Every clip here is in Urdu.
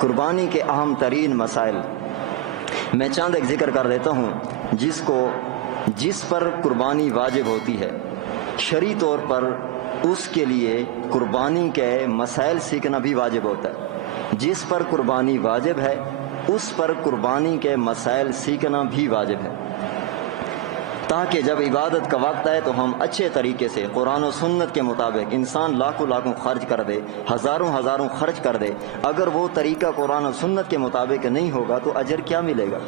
قربانی کے اہم ترین مسائل میں چند ایک ذکر کر دیتا ہوں جس پر قربانی واجب ہوتی ہے۔ شرعی طور پر اس کے لیے قربانی کے مسائل سیکھنا بھی واجب ہوتا ہے۔ جس پر قربانی واجب ہے اس پر قربانی کے مسائل سیکھنا بھی واجب ہے، تاکہ جب عبادت کا وقت آئے تو ہم اچھے طریقے سے قرآن و سنت کے مطابق، انسان لاکھوں خرچ کر دے، ہزاروں خرچ کر دے، اگر وہ طریقہ قرآن و سنت کے مطابق نہیں ہوگا تو اجر کیا ملے گا؟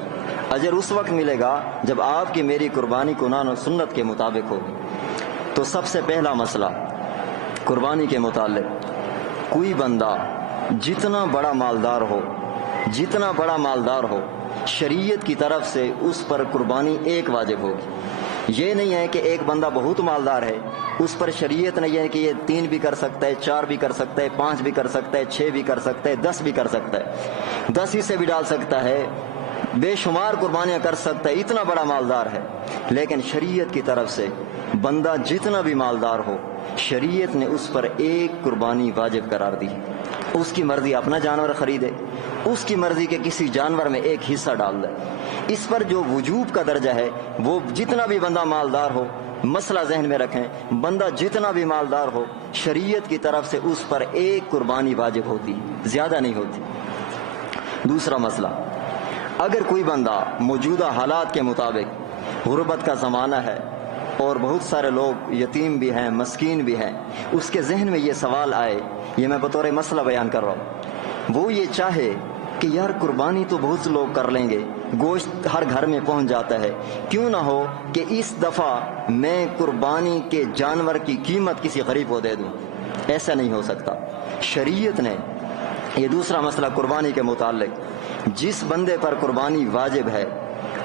اجر اس وقت ملے گا جب آپ کی میری قربانی قرآن و سنت کے مطابق ہوگی۔ تو سب سے پہلا مسئلہ قربانی کے متعلق، کوئی بندہ جتنا بڑا مالدار ہو شریعت کی طرف سے اس پر قربانی ایک واجب ہوگی۔ یہ نہیں ہے کہ ایک بندہ بہت مالدار ہے، اس پر شریعت نہیں ہے کہ یہ 3 بھی کر سکتا ہے، 4 بھی کر سکتا ہے، 5 بھی کر سکتا ہے، 6 بھی کر سکتا ہے، 10 بھی کر سکتا ہے، 10 حصے بھی ڈال سکتا ہے، بے شمار قربانیاں کر سکتا ہے، اتنا بڑا مالدار ہے۔ لیکن شریعت کی طرف سے بندہ جتنا بھی مالدار ہو، شریعت نے اس پر ایک قربانی واجب قرار دی۔ اس کی مرضی اپنا جانور خریدے، اس کی مرضی کے کسی جانور میں ایک حصہ ڈال دے۔ اس پر جو وجوب کا درجہ ہے وہ جتنا بھی بندہ مالدار ہو، مسئلہ ذہن میں رکھیں، بندہ جتنا بھی مالدار ہو شریعت کی طرف سے اس پر ایک قربانی واجب ہوتی، زیادہ نہیں ہوتی۔ دوسرا مسئلہ، اگر کوئی بندہ موجودہ حالات کے مطابق، غربت کا زمانہ ہے اور بہت سارے لوگ یتیم بھی ہیں، مسکین بھی ہیں، اس کے ذہن میں یہ سوال آئے، یہ میں بطور مسئلہ بیان کر رہا ہوں، وہ یہ چاہے کہ یار قربانی تو بہت سے لوگ کر لیں گے، گوشت ہر گھر میں پہنچ جاتا ہے، کیوں نہ ہو کہ اس دفعہ میں قربانی کے جانور کی قیمت کسی غریب کو دے دوں۔ ایسا نہیں ہو سکتا۔ شریعت نے یہ دوسرا مسئلہ قربانی کے متعلق، جس بندے پر قربانی واجب ہے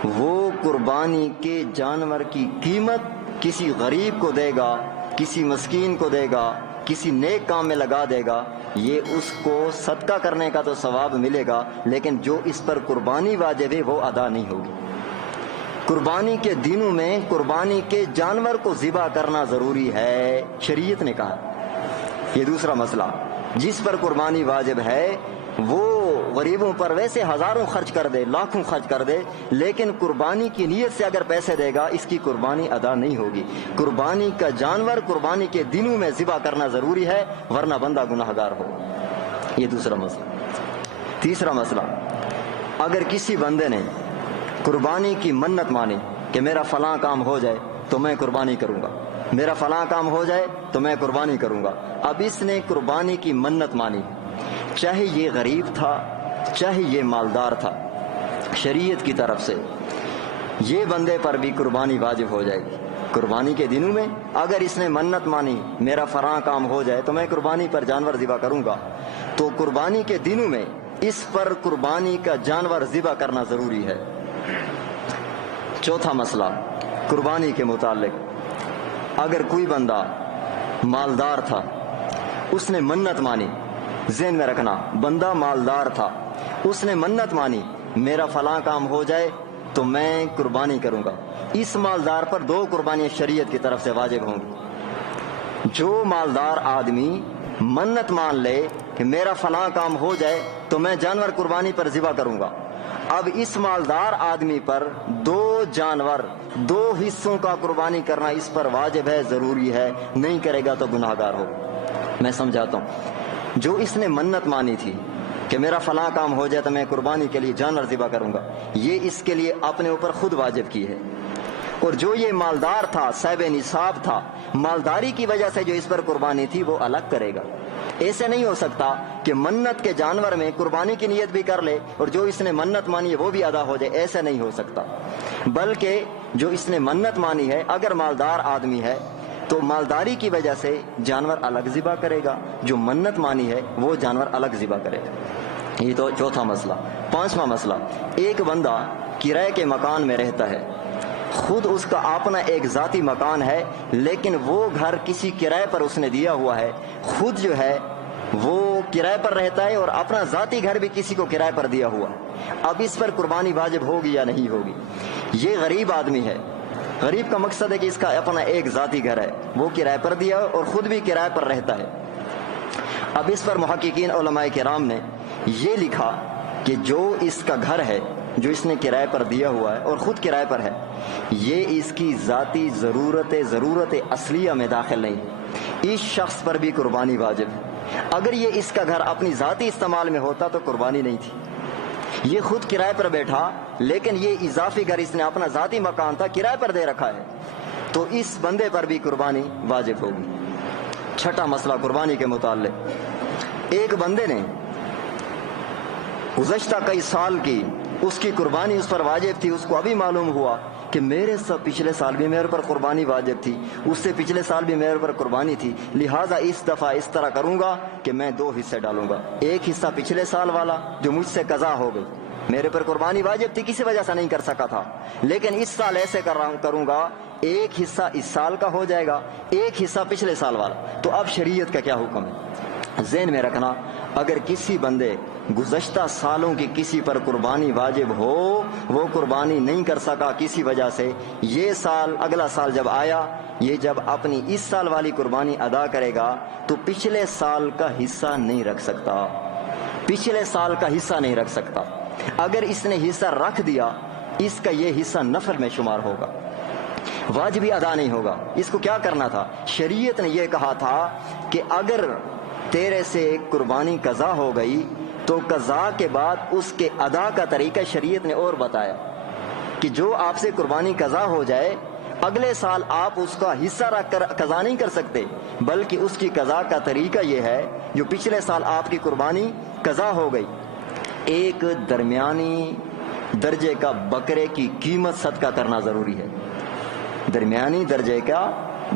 وہ قربانی کے جانور کی قیمت کسی غریب کو دے گا، کسی مسکین کو دے گا، کسی نیک کام میں لگا دے گا، یہ اس کو صدقہ کرنے کا تو ثواب ملے گا، لیکن جو اس پر قربانی واجب ہے وہ ادا نہیں ہوگی۔ قربانی کے دنوں میں قربانی کے جانور کو ذبح کرنا ضروری ہے، شریعت نے کہا۔ یہ دوسرا مسئلہ، جس پر قربانی واجب ہے وہ غریبوں پر ویسے ہزاروں خرچ کر دے، لاکھوں خرچ کر دے، لیکن قربانی کی نیت سے اگر پیسے دے گا اس کی قربانی ادا نہیں ہوگی۔ قربانی کا جانور قربانی کے دنوں میں ذبح کرنا ضروری ہے، ورنہ بندہ گناہ گار ہو۔ یہ دوسرا مسئلہ۔ تیسرا مسئلہ، اگر کسی بندے نے قربانی کی منت مانی کہ میرا فلاں کام ہو جائے تو میں قربانی کروں گا، میرا فلاں کام ہو جائے تو میں قربانی کروں گا، اب اس نے قربانی کی منت مانی، چاہے یہ غریب تھا چاہے یہ مالدار تھا، شریعت کی طرف سے یہ بندے پر بھی قربانی واجب ہو جائے گی۔ قربانی کے دنوں میں اگر اس نے منت مانی میرا فلاں کام ہو جائے تو میں قربانی پر جانور ذبح کروں گا، تو قربانی کے دنوں میں اس پر قربانی کا جانور ذبح کرنا ضروری ہے۔ چوتھا مسئلہ قربانی کے متعلق، اگر کوئی بندہ مالدار تھا، اس نے منت مانی، ذہن میں رکھنا بندہ مالدار تھا، اس نے منت مانی میرا فلاں کام ہو جائے تو میں قربانی کروں گا، اس مالدار پر 2 قربانیاں شریعت کی طرف سے واجب ہوں گی۔ جو مالدار آدمی منت مان لے کہ میرا فلاں کام ہو جائے تو میں جانور قربانی پر ذبح کروں گا، اب اس مالدار آدمی پر 2 جانور 2 حصوں کا قربانی کرنا اس پر واجب ہے، ضروری ہے، نہیں کرے گا تو گناہ گار ہو۔ میں سمجھاتا ہوں، جو اس نے منت مانی تھی کہ میرا فلاں کام ہو جائے تو میں قربانی کے لیے جانور ذبح کروں گا، یہ اس کے لیے اپنے اوپر خود واجب کی ہے، اور جو یہ مالدار تھا، صاحب نصاب تھا، مالداری کی وجہ سے جو اس پر قربانی تھی وہ الگ کرے گا۔ ایسے نہیں ہو سکتا کہ منت کے جانور میں قربانی کی نیت بھی کر لے اور جو اس نے منت مانی ہے وہ بھی ادا ہو جائے، ایسا نہیں ہو سکتا، بلکہ جو اس نے منت مانی ہے اگر مالدار آدمی ہے تو مالداری کی وجہ سے جانور الگ ذبح کرے گا، جو منت مانی ہے وہ جانور الگ ذبح کرے گا۔ یہ تو چوتھا مسئلہ۔ پانچواں مسئلہ، ایک بندہ کرائے کے مکان میں رہتا ہے، خود اس کا اپنا ایک ذاتی مکان ہے، لیکن وہ گھر کسی کرائے پر اس نے دیا ہوا ہے، خود جو ہے وہ کرائے پر رہتا ہے اور اپنا ذاتی گھر بھی کسی کو کرائے پر دیا ہوا، اب اس پر قربانی واجب ہوگی یا نہیں ہوگی؟ یہ غریب آدمی ہے، غریب کا مقصد ہے کہ اس کا اپنا ایک ذاتی گھر ہے، وہ کرائے پر دیا اور خود بھی کرائے پر رہتا ہے۔ اب اس پر محققین علماء کرام نے یہ لکھا کہ جو اس کا گھر ہے جو اس نے کرائے پر دیا ہوا ہے اور خود کرائے پر ہے، یہ اس کی ذاتی ضرورت اصلیہ میں داخل نہیں، اس شخص پر بھی قربانی واجب ہے۔ اگر یہ اس کا گھر اپنی ذاتی استعمال میں ہوتا تو قربانی نہیں تھی۔ یہ خود کرائے پر بیٹھا، لیکن یہ اضافی گھر اس نے اپنا ذاتی مکان تھا کرائے پر دے رکھا ہے، تو اس بندے پر بھی قربانی واجب ہوگی۔ چھٹا مسئلہ قربانی کے متعلق، ایک بندے نے گزشتہ کئی سال کی اس کی قربانی اس پر واجب تھی، اس کو ابھی معلوم ہوا کہ میرے پچھلے سال بھی میرے پر قربانی واجب تھی، اس سے پچھلے سال بھی میرے پر قربانی تھی، لہٰذا اس دفعہ اس طرح کروں گا کہ میں 2 حصے ڈالوں گا، ایک حصہ پچھلے سال والا جو مجھ سے قضا ہو گئی، میرے پر قربانی واجب تھی کسی وجہ سے نہیں کر سکا تھا، لیکن اس سال ایسے کروں گا، ایک حصہ اس سال کا ہو جائے گا، ایک حصہ پچھلے سال والا۔ تو اب شریعت کا کیا حکم ہے؟ ذہن میں رکھنا، اگر کسی بندے گزشتہ سالوں کی کسی پر قربانی واجب ہو، وہ قربانی نہیں کر سکا کسی وجہ سے، یہ سال اگلا سال جب آیا، یہ جب اپنی اس سال والی قربانی ادا کرے گا تو پچھلے سال کا حصہ نہیں رکھ سکتا، پچھلے سال کا حصہ نہیں رکھ سکتا۔ اگر اس نے حصہ رکھ دیا، اس کا یہ حصہ نفل میں شمار ہوگا، واجبی ادا نہیں ہوگا۔ اس کو کیا کرنا تھا؟ شریعت نے یہ کہا تھا کہ اگر تیرے سے قربانی قضا ہو گئی تو قضا کے بعد اس کے ادا کا طریقہ شریعت نے اور بتایا کہ جو آپ سے قربانی قضا ہو جائے، اگلے سال آپ اس کا حصہ رکھ کر قضا نہیں کر سکتے، بلکہ اس کی قضا کا طریقہ یہ ہے، جو پچھلے سال آپ کی قربانی قضا ہو گئی، ایک درمیانی درجے کا بکرے کی قیمت صدقہ کرنا ضروری ہے، درمیانی درجے کا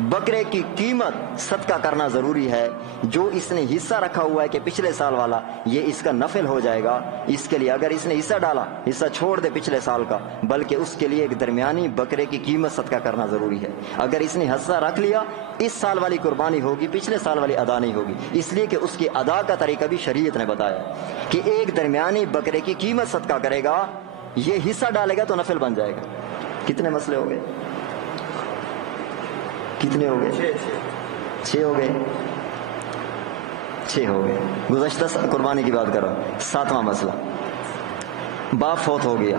بکرے کی قیمت صدقہ کرنا ضروری ہے۔ جو اس نے حصہ رکھا ہوا ہے کہ پچھلے سال والا، یہ اس کا نفل ہو جائے گا۔ اس کے لیے اگر اس نے حصہ ڈالا، حصہ چھوڑ دے پچھلے سال کا، بلکہ اس کے لیے ایک درمیانی بکرے کی قیمت صدقہ کرنا ضروری ہے۔ اگر اس نے حصہ رکھ لیا، اس سال والی قربانی ہوگی، پچھلے سال والی ادا نہیں ہوگی، اس لیے کہ اس کی ادا کا طریقہ بھی شریعت نے بتایا کہ ایک درمیانی بکرے کی قیمت صدقہ کرے گا، یہ حصہ ڈالے گا تو نفل بن جائے گا۔ کتنے مسئلے ہو گئے؟ کتنے ہو گئے؟ 6 ہو گئے، 6 ہو گئے۔ گزشتہ قربانی کی بات کرو۔ 7واں مسئلہ، باپ فوت ہو گیا،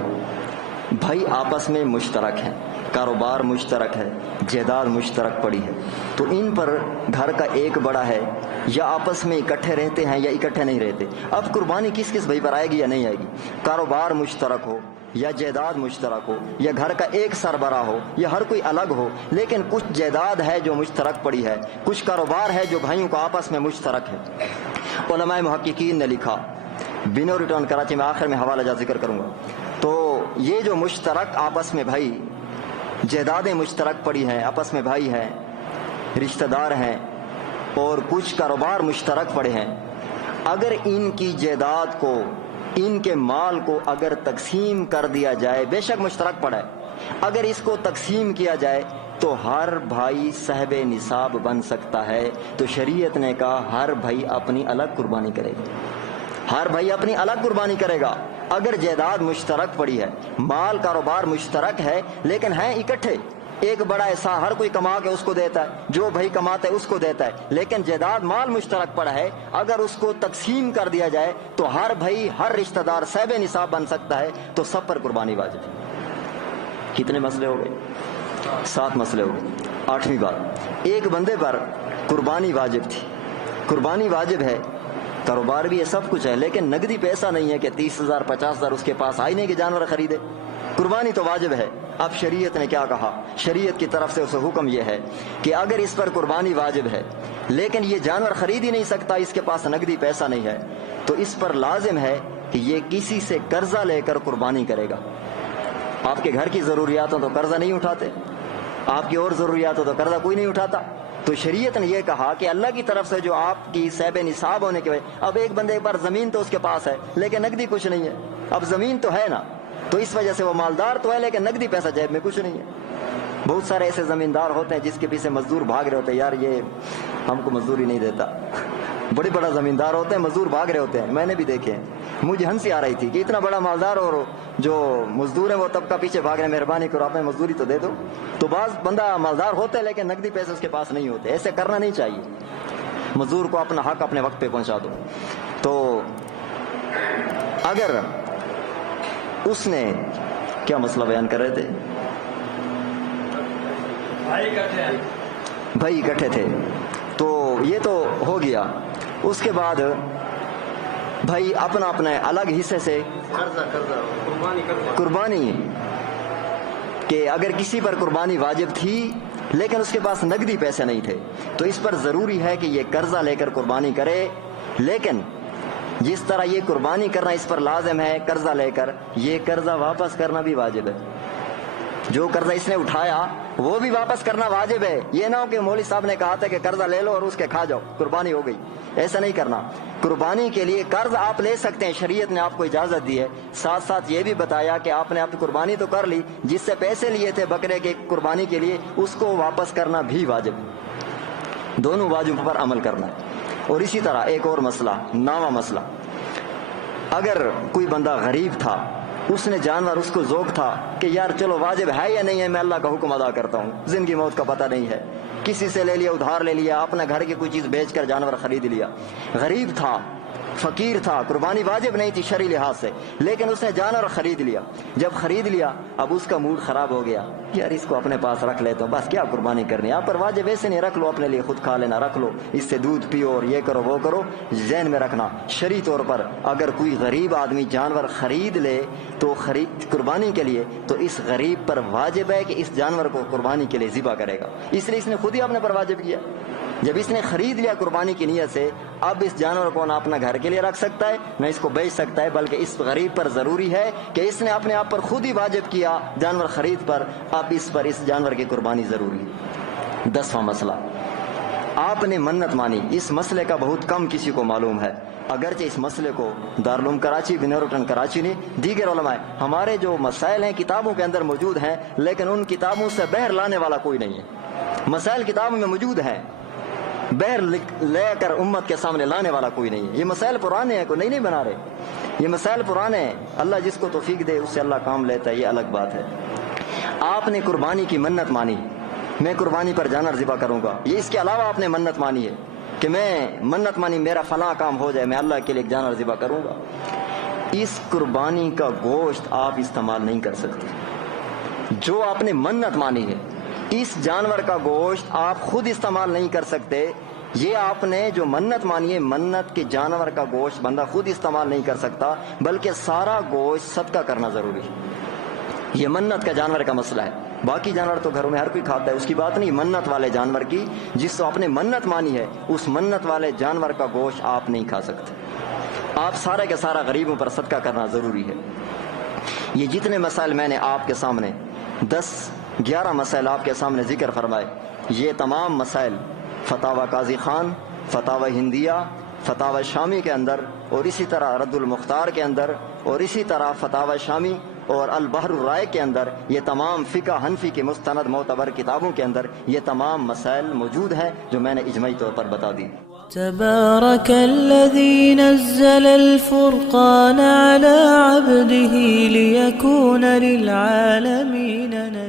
بھائی آپس میں مشترک ہیں، کاروبار مشترک ہے، جائیداد مشترک پڑی ہے، تو ان پر گھر کا ایک بڑا ہے، یا آپس میں اکٹھے رہتے ہیں یا اکٹھے نہیں رہتے۔ اب قربانی کس کس بھائی پر آئے گی یا نہیں آئے گی؟ کاروبار مشترک ہو یا جائیداد مشترک ہو یا گھر کا ایک سربراہ ہو یا ہر کوئی الگ ہو، لیکن کچھ جائیداد ہے جو مشترک پڑی ہے، کچھ کاروبار ہے جو بھائیوں کو آپس میں مشترک ہے۔ علماء محققین نے لکھا، بینو ریٹرن کراچی میں آخر میں حوالہ جات ذکر کروں گا، تو یہ جو مشترک آپس میں بھائی جائیدادیں مشترک پڑی ہیں، آپس میں بھائی ہیں، رشتہ دار ہیں، اور کچھ کاروبار مشترک پڑے ہیں، اگر ان کی جائیداد کو، ان کے مال کو اگر تقسیم کر دیا جائے، بے شک مشترک پڑا ہے، اگر اس کو تقسیم کیا جائے تو ہر بھائی صاحب نصاب بن سکتا ہے۔ تو شریعت نے کہا ہر بھائی اپنی الگ قربانی کرے گا، ہر بھائی اپنی الگ قربانی کرے گا۔ اگر جائیداد مشترک پڑی ہے، مال کاروبار مشترک ہے، لیکن ہیں اکٹھے، ایک بڑا ایسا ہر کوئی کما کے اس کو دیتا ہے، جو بھائی کماتا ہے اس کو دیتا ہے، لیکن جائیداد مال مشترک پڑا ہے، اگر اس کو تقسیم کر دیا جائے تو ہر بھائی، ہر رشتہ دار صاحب نصاب بن سکتا ہے، تو سب پر قربانی واجب ہے۔ کتنے مسئلے ہو گئے؟ 7 مسئلے ہو گئے۔ 8ویں بات، ایک بندے پر قربانی واجب تھی، قربانی واجب ہے، کاروبار بھی ہے، سب کچھ ہے، لیکن نقدی پیسہ نہیں ہے کہ 30,000 50,000 اس کے پاس آئی نہیں کہ جانور خریدے، قربانی تو واجب ہے۔ اب شریعت نے کیا کہا؟ شریعت کی طرف سے اسے حکم یہ ہے کہ اگر اس پر قربانی واجب ہے لیکن یہ جانور خرید ہی نہیں سکتا، اس کے پاس نقدی پیسہ نہیں ہے، تو اس پر لازم ہے کہ یہ کسی سے قرضہ لے کر قربانی کرے گا۔ آپ کے گھر کی ضروریات ہوں تو قرضہ نہیں اٹھاتے، آپ کی اور ضروریات ہو تو قرضہ کوئی نہیں اٹھاتا۔ تو شریعت نے یہ کہا کہ اللہ کی طرف سے جو آپ کی صاحب نصاب ہونے کے وجہ، اب ایک بندے پر زمین تو اس کے پاس ہے لیکن نقدی کچھ نہیں ہے، اب زمین تو ہے نا، تو اس وجہ سے وہ مالدار تو ہے لیکن نقدی پیسہ جیب میں کچھ نہیں ہے۔ بہت سارے ایسے زمیندار ہوتے ہیں جس کے پیچھے مزدور بھاگ رہے ہوتے ہیں، یار یہ ہم کو مزدوری نہیں دیتا، بڑے بڑا زمیندار ہوتے ہیں، مزدور بھاگ رہے ہوتے ہیں، میں نے بھی دیکھے ہیں۔ مجھے ہنسی آ رہی تھی کہ اتنا بڑا مالدار اور جو مزدور ہے وہ طبقہ پیچھے بھاگ رہے، مہربانی کرو آپ نے مزدوری تو دے دو۔ تو بعض بندہ مالدار ہوتا ہے لیکن نقدی پیسے اس کے پاس نہیں ہوتے، ایسے کرنا نہیں چاہیے، مزدور کو اپنا حق اپنے وقت پہ پہنچا دو۔ تو اگر اس نے کیا مسئلہ بیان کر رہے تھے؟ بھائی اکٹھے تھے، تو یہ تو ہو گیا. اس کے بعد بھائی اپنا اپنے الگ حصے سے قربانی، کہ اگر کسی پر قربانی واجب تھی لیکن اس کے پاس نقدی پیسے نہیں تھے تو اس پر ضروری ہے کہ یہ قرضہ لے کر قربانی کرے. لیکن جس طرح یہ قربانی کرنا اس پر لازم ہے قرضہ لے کر، یہ قرضہ واپس کرنا بھی واجب ہے. جو قرضہ اس نے اٹھایا وہ بھی واپس کرنا واجب ہے. یہ نہ ہو کہ مولوی صاحب نے کہا تھا کہ قرضہ لے لو اور اس کے کھا جاؤ، قربانی ہو گئی. ایسا نہیں کرنا. قربانی کے لیے قرض آپ لے سکتے ہیں، شریعت نے آپ کو اجازت دی ہے. ساتھ ساتھ یہ بھی بتایا کہ آپ نے اپنی قربانی تو کر لی، جس سے پیسے لیے تھے بکرے کے قربانی کے لیے اس کو واپس کرنا بھی واجب. دونوں واجب پر عمل کرنا ہے. اور اسی طرح ایک اور مسئلہ، ناواں مسئلہ. اگر کوئی بندہ غریب تھا، اس نے جانور، اس کو ذوق تھا کہ یار چلو واجب ہے یا نہیں ہے، میں اللہ کا حکم ادا کرتا ہوں، زندگی موت کا پتہ نہیں ہے، کسی سے لے لیا، ادھار لے لیا، اپنے گھر کی کوئی چیز بیچ کر جانور خرید لیا. غریب تھا، فقیر تھا، قربانی واجب نہیں تھی شرعی لحاظ سے، لیکن اس نے جانور خرید لیا. جب خرید لیا اب اس کا موڈ خراب ہو گیا، یار اس کو اپنے پاس رکھ لیتا ہوں، بس کیا قربانی کرنی ہے، آپ پر واجب ویسے نہیں، رکھ لو اپنے لیے، خود کھا لینا، رکھ لو، اس سے دودھ پیو اور یہ کرو وہ کرو. ذہن میں رکھنا شرعی طور پر اگر کوئی غریب آدمی جانور خرید لے تو قربانی کے لیے، تو اس غریب پر واجب ہے کہ اس جانور کو قربانی کے لیے ذبح کرے گا. اس لیے اس نے خود ہی اپنے پر واجب کیا. جب اس نے خرید لیا قربانی کی نیت سے، اب اس جانور کو نہ اپنا گھر کے لیے رکھ سکتا ہے نہ اس کو بیچ سکتا ہے، بلکہ اس غریب پر ضروری ہے کہ اس نے اپنے آپ پر خود ہی واجب کیا جانور خرید پر، اب اس پر اس جانور کی قربانی ضروری ہے. 10واں مسئلہ، آپ نے منت مانی. اس مسئلے کا بہت کم کسی کو معلوم ہے، اگرچہ اس مسئلے کو دارالعلوم کراچی، بنیروٹن کراچی نے، دیگر علماء، ہمارے جو مسائل ہیں کتابوں کے اندر موجود ہیں، لیکن ان کتابوں سے بہر لانے والا کوئی نہیں ہے. مسائل کتابوں میں موجود ہیں، بہر لے کر امت کے سامنے لانے والا کوئی نہیں ہے. یہ مسائل پرانے ہیں، کوئی نہیں بنا رہے. یہ مسائل پرانے ہیں. اللہ جس کو توفیق دے اس سے اللہ کام لیتا ہے، یہ الگ بات ہے. آپ نے قربانی کی منت مانی، میں قربانی پر جانور ذبح کروں گا. یہ اس کے علاوہ آپ نے منت مانی ہے کہ میں منت مانی میرا فلاں کام ہو جائے، میں اللہ کے لیے ایک جانور ذبح کروں گا. اس قربانی کا گوشت آپ استعمال نہیں کر سکتے. جو آپ نے منت مانی ہے اس جانور کا گوشت آپ خود استعمال نہیں کر سکتے. یہ آپ نے جو منت مانی ہے، منت کے جانور کا گوشت بندہ خود استعمال نہیں کر سکتا، بلکہ سارا گوشت صدقہ کرنا ضروری ہے. یہ منت کا جانور کا مسئلہ ہے. باقی جانور تو گھروں میں ہر کوئی کھاتا ہے، اس کی بات نہیں. منت والے جانور کی، جس کو آپ نے منت مانی ہے، اس منت والے جانور کا گوشت آپ نہیں کھا سکتے. آپ سارا کے سارا غریبوں پر صدقہ کرنا ضروری ہے. یہ جتنے مسائل میں نے آپ کے سامنے 10-11 مسائل آپ کے سامنے ذکر فرمائے، یہ تمام مسائل فتاوی قاضی خان، فتاوی ہندیہ، فتاوی شامی کے اندر، اور اسی طرح رد المختار کے اندر، اور اسی طرح فتاوی شامی اور البحر الرائے کے اندر، یہ تمام فقہ حنفی کی مستند معتبر کتابوں کے اندر یہ تمام مسائل موجود ہیں جو میں نے اجماعی طور پر بتا دی. تبارك الذي نزل الفرقان على عبده ليكون للعالمين نذيرا.